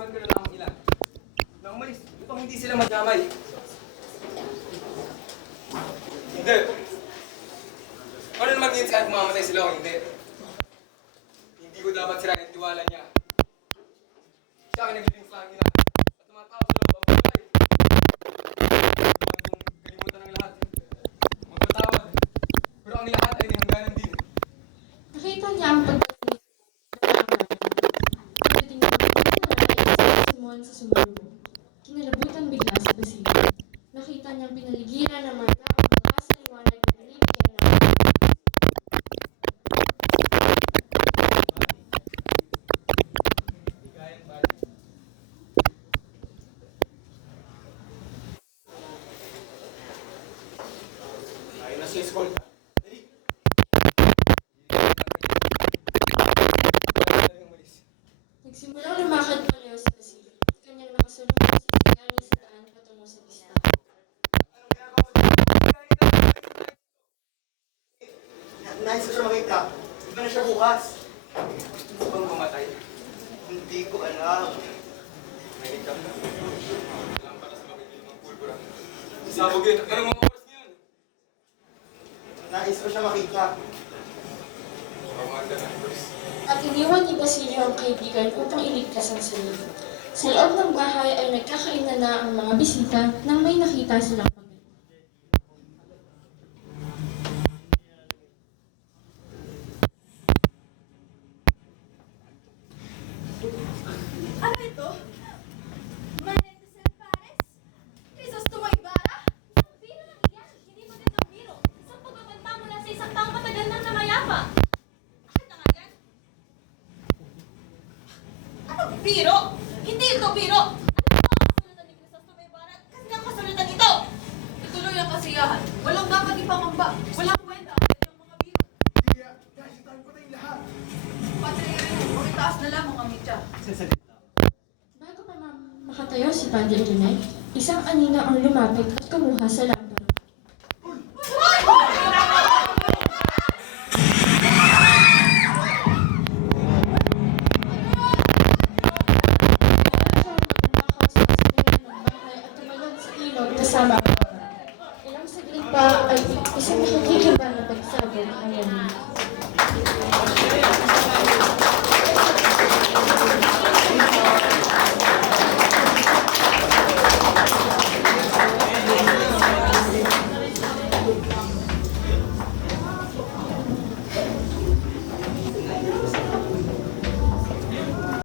turuan ko na lang ang ilan. Na umalis, upang hindi sila madamay. Hindi. Ano naman yun kahit mamamatay sila o hindi? Hindi ko dapat sirain ang tiwala niya. Siya ang nagbibing sa akin at tumatawag sa loob ang buhay. Huwag kong kalimutan ang lahat. Magpatawad. Pero ang lahat ay hangganan din. Nakita niya ang pagdating ng Simon sa sumalo. Kinalabutan bigla si Basilio. Nakita niyang pinaligiran ng mga taong malakas na liwanag na binibigyan ng Ayun na si Skull. Dali. Nagsimulang lumakad pareho si Basilio. Kanyang nakasunod si Sigani sa daan patungo sa pista. Nais ko siya makita. Di ba na siya bukas? Gusto mo bang mamatay? Hindi ko alam. Mahinig ka. Alam para sa makikita ng pulbura. Sabog yun. Anong mga oras ngayon? Nais ko siya makita. Pamanda na, Bruce. At iniwan ni Basilio ang kaibigan upang iligtas ang sarili. Sa loob ng bahay ay nagkakainan na ang mga bisita nang may nakita silang pagano. Ano ito? Menendez and Pares? Crisostomo Ibarra? Biro lang yan. Hindi mo din ang biro. Isang pagbabanta mula sa isang taong matagal nang namayapa. Bakit na nga yan? Anong biro? Hindi ito biro! Ano ba ang kasulatan ni Crisostomo Ibarra at kasi ang kasulatan ito? Ituloy ang kasiyahan. Walang dapat ipangamba. Walang kwenta. Ang mga biro. Kasitan ko na yung lahat. Padre, pakitaas na lang ang mitya. Bago pa makatayo si Padre Rene, isang anino ang lumapit at kumuha sa